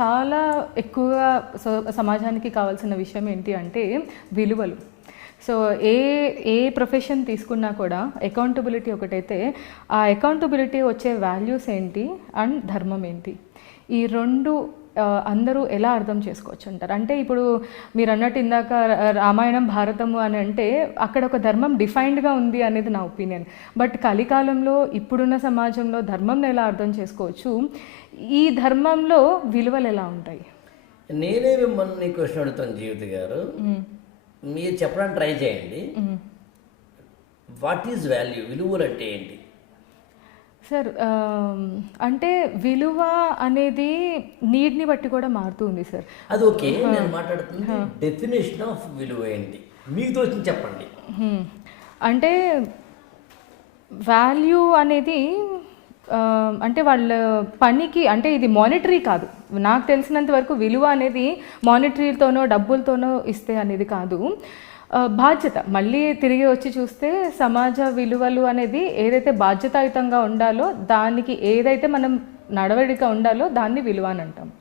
చాలా ఎక్కువగా స- సమాజానికి కావాల్సిన విషయం ఏంటి అంటే విలువలు. సో ఏ ఏ ప్రొఫెషన్ తీసుకున్నా కూడా అకౌంటబిలిటీ ఒకటైతే ఆ అకౌంటబిలిటీ వచ్చే వాల్యూస్ ఏంటి అండ్ ధర్మం ఏంటి. ఈ రెండు అందరూ ఎలా అర్థం చేసుకోవచ్చు అంటారు అంటే ఇప్పుడు మీరు అన్నట్టు ఇందాక రామాయణం భారతము అని అంటే అక్కడ ఒక ధర్మం డిఫైన్డ్గా ఉంది అనేది నా ఒపీనియన్. బట్ కలికాలంలో ఇప్పుడున్న సమాజంలో ధర్మంని ఎలా అర్థం చేసుకోవచ్చు? ఈ ధర్మంలో విలువలు ఎలా ఉంటాయి? నేనే మిమ్మల్ని క్వశ్చన్ అడుగుతాను జీవిత గారు. మీరు చెప్పడానికి ట్రై చేయండి. What is value? విలువలు అంటే ఏంటి? సార్ అంటే విలువ అనేది నీడ్ని బట్టి కూడా మారుతుంది సార్. అది ఓకే నేను మాట్లాడుతుంది డెఫినేషన్ ఆఫ్ విలువ ఏంటి మీకు తోచింది చెప్పండి. అంటే వాల్యూ అనేది అంటే వాళ్ళ పనికి అంటే ఇది మానిటరీ కాదు. నాకు తెలిసినంత వరకు విలువ అనేది మానిటరీతోనో డబ్బులతోనో ఇస్తే అనేది కాదు. బాధ్యత. మళ్ళీ తిరిగి వచ్చి చూస్తే సమాజ విలువలు అనేది ఏదైతే బాధ్యతాయుతంగా ఉండాలో దానికి ఏదైతే మనం నడవడిక ఉండాలో దాన్ని విలువ అని అంటాం.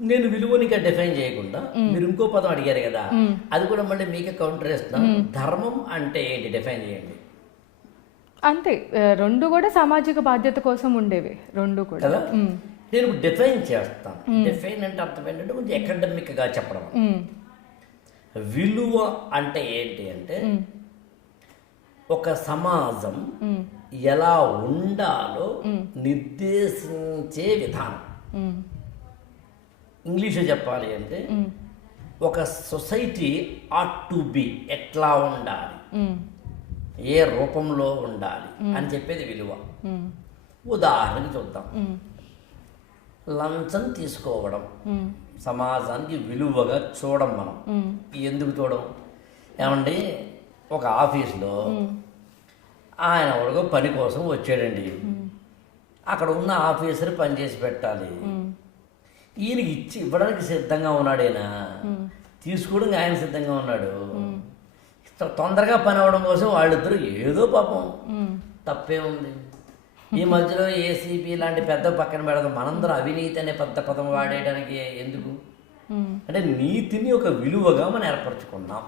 నేను విలువని ఇంకా డిఫైన్ చేయకుండా మీరు ఇంకో పదం అడిగారు కదా అది కూడా మళ్ళీ మీకే కౌంటర్ ఇస్తున్నాను ధర్మం అంటే ఏంటి? డిఫైన్ చేయండి. అంతే. రెండు కూడా సామాజిక బాధ్యత కోసం ఉండేవి. రెండు కూడా. నేను డిఫైన్ చేస్తాను. డిఫైన్ అంటే అర్థం ఏంటంటే కొంచెం academic గా చెప్పడం. విలువ అంటే ఏంటి అంటే ఒక సమాజం ఎలా ఉండాలో నిర్దేశించే విధానం. మ్మ్. ఇంగ్లీష్లో చెప్పాలి అంటే ఒక సొసైటీ ఆట్ టు బి ఎట్లా ఉండాలి. ఏ రూపంలో ఉండాలి? అని చెప్పేది విలువ. ఉదాహరణకి చూద్దాం. లంచం తీసుకోవడం. సమాజానికి విలువగా చూడం మనం. ఎందుకు చూడం? ఏమండి? ఒక ఆఫీస్లో ఆయన ఒక పని కోసం వచ్చాడండి. అక్కడ ఉన్న ఆఫీసర్ పని చేసి పెట్టాలి. ఈయనకి ఇచ్చి ఇవ్వడానికి సిద్ధంగా ఉన్నాడేనా తీసుకోవడానికి ఆయన సిద్ధంగా ఉన్నాడు. తొందరగా పని అవ్వడం కోసం వాళ్ళిద్దరూ ఏదో పాపం. తప్పే ఉంది. ఈ మధ్యలో ఏసీబీ లాంటి పెద్ద పక్కన పెడదాం మనందరం అవినీతి అనే పెద్ద పదం వాడేయడానికి ఎందుకు. అంటే నీతిని ఒక విలువగా మనం ఏర్పరచుకున్నాం.